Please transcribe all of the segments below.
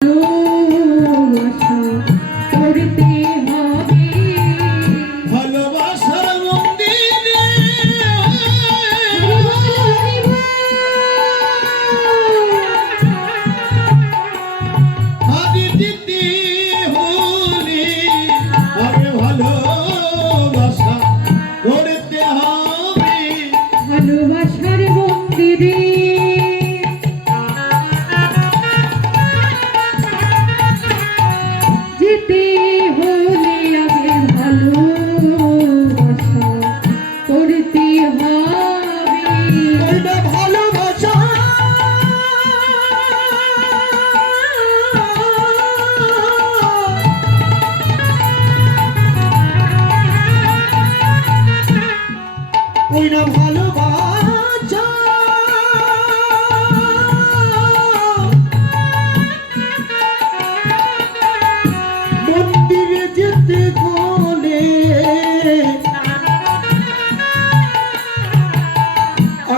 ভালোবাসা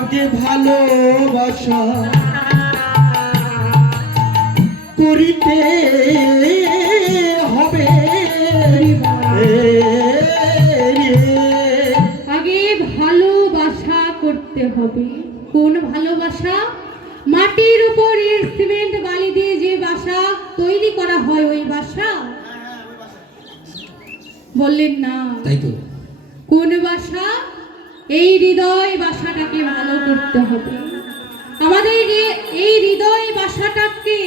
আগে ভালোবাসা করিতে হবে আগে ভালোবাসা করতে হবে। কোন ভালোবাসা? মাটির উপর সিমেন্ট বালি দিয়ে যে বাসা তৈরি করা হয় ওই বাসা? বললেন না। তাই তো। কোন বাসা? এই হৃদয় বাসাটাকে ভালো করতে হবে। আমাদের এই হৃদয় বাসাটাকে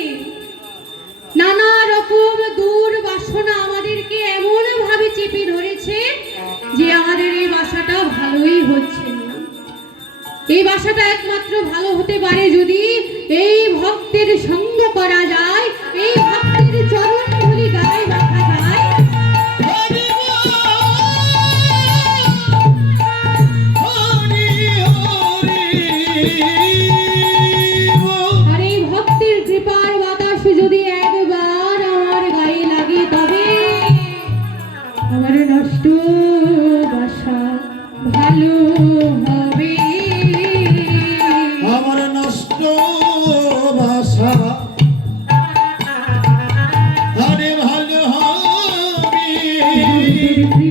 নানা রকম দূর বাসনা আমাদেরকে এমন ভাবে চেপে ধরেছে যে আমাদের এই বাসাটা ভালোই হচ্ছে এই বাসাটা একমাত্র ভালো হতে পারে যদি এই ভক্তের সঙ্গ করা যায়। এই ভক্তের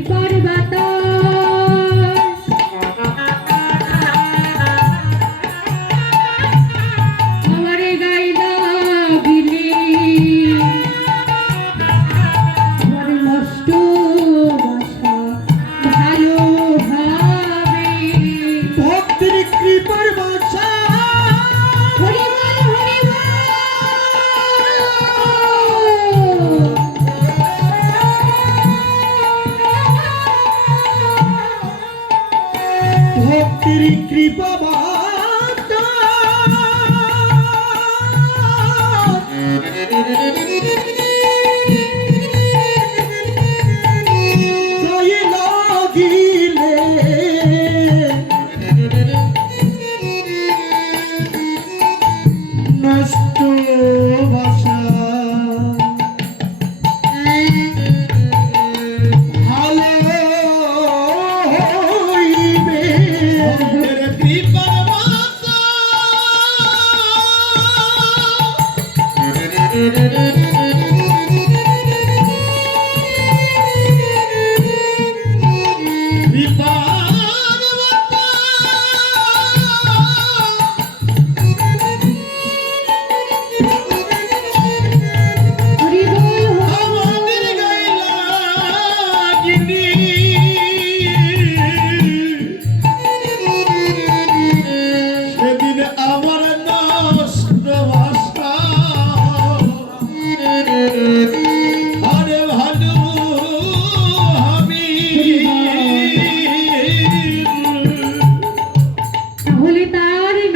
Everybody. ভক্তির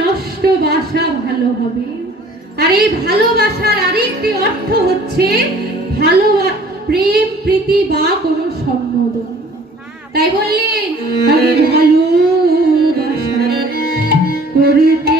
নষ্ট বাসা ভালো হবে। আর এই ভালোবাসার আরেকটি অর্থ হচ্ছে ভালো প্রেম প্রীতি বা কোনো সম্বোধন। তাই বললেন আমি ভালোবাসা করতে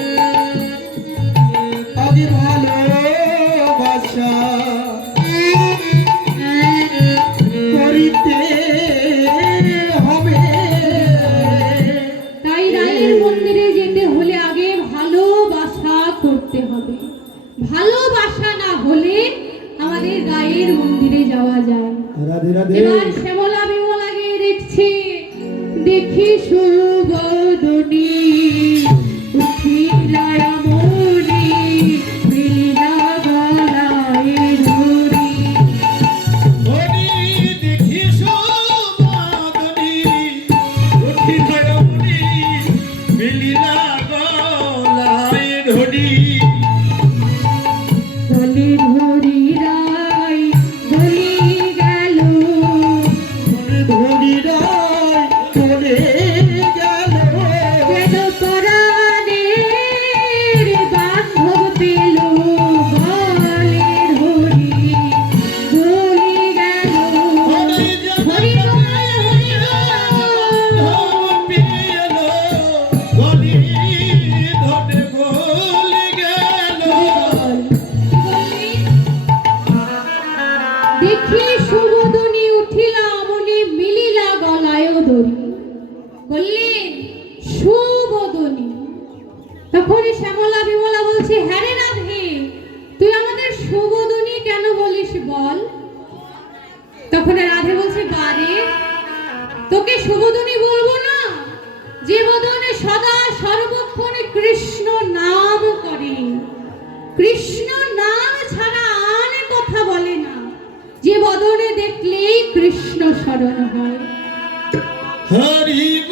গায়ের মন্দিরে যাওয়া যায়। এবার শ্যামলা বিমলা গিয়ে দেখছি। দেখি সুবদনী উঠিলায় মনি বললেন সুবোধনী শ্যামলা বিমলা বলছে হ্যাঁ রাধে, তুই আমাদের কেন বলিস বল? তখন রাধে বলছে, বারে, তোকে বলব না। যে বদনে সদা সর্বক্ষণ কৃষ্ণ নাম করে। কৃষ্ণ নাম ছাড়া আর কথা বলে না। যে বদনে দেখলেই কৃষ্ণ স্মরণ হয়। হরি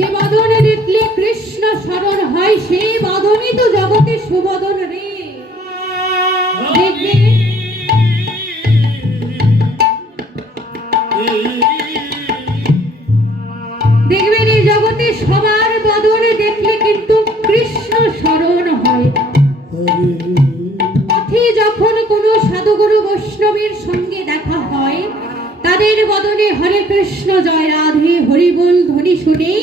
যে বদনে দেখলে কৃষ্ণ স্মরণ হয়, সেই বদনই তো জগতে সুবদন রে। দেখবে? দেখবেন এই জগতে সবার বদনে দেখলে কিন্তু কৃষ্ণ স্মরণ হয়। পথে যখন কোনো সাধুগুরু বৈষ্ণবের সঙ্গে দেখা হয়, তাদের বদনে হরে কৃষ্ণ জয় রাধে হরিবোল ধ্বনি শুনেই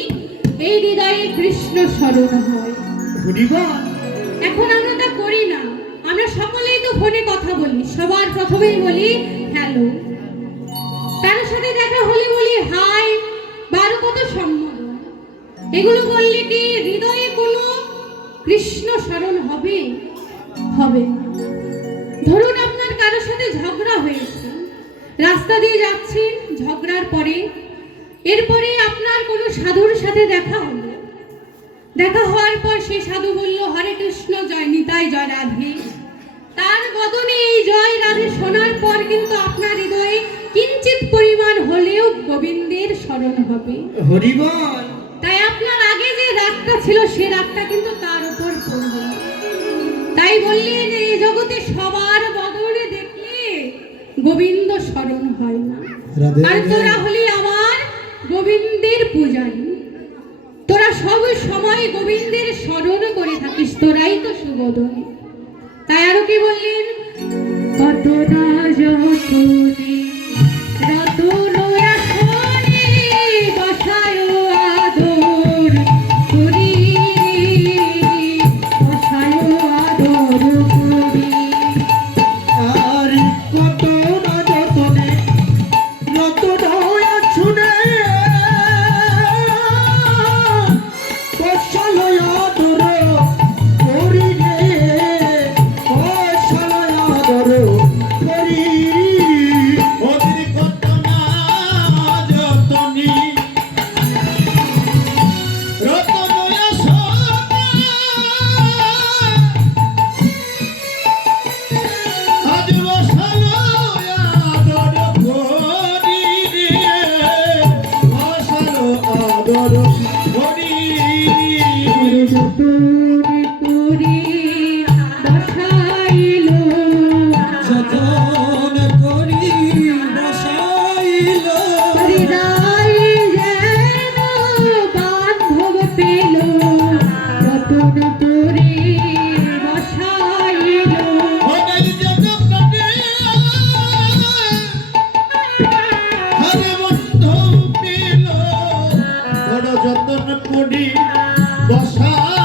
এই হৃদয়ে কৃষ্ণ স্মরণ হয়। এখন আমরা তা করি না। আমরা সকলেই তো ফোনে কথা বলি সবার প্রথমেই বলি হ্যালো। কারোর সাথে দেখা হলে বলি হাই। বা আরও কত সম্বোধন এগুলো বললে কি হৃদয়ে কোনো কৃষ্ণ স্মরণ হবে? হবে ধরুন আপনার কারোর সাথে ঝগড়া হয়েছে। রাস্তা দিয়ে যাচ্ছেন ঝগড়ার পরে এরপরে আপনার কোনো সাধুর সাথে দেখা হলো? দেখা হওয়ার পর সে সাধু বলল হরে কৃষ্ণ জয় নিতাই জয় রাধে। তার বদনে এই জয় রাধে শোনার পর কিন্তু আপনার হৃদয়ে কিঞ্চিত পরিমাণ হলেও গোবিন্দের স্মরণ হবে। হরিবল তাই আপনার আগে যে রাগটা ছিল সে রাগটা কিন্তু তার উপর পড়বে তাই বললেন এই জগতে সবার বদনে দেখলে গোবিন্দ স্মরণ হয় না। আর তোরা হলি পূজারী তোরা সব সময় গোবিন্দের স্মরণ করে থাকিস, তোরাই তো সুবোধনী। তাই আরও কি বললেন? কত রাজ রতন বন্ধু পেল বড় যতন করি বসা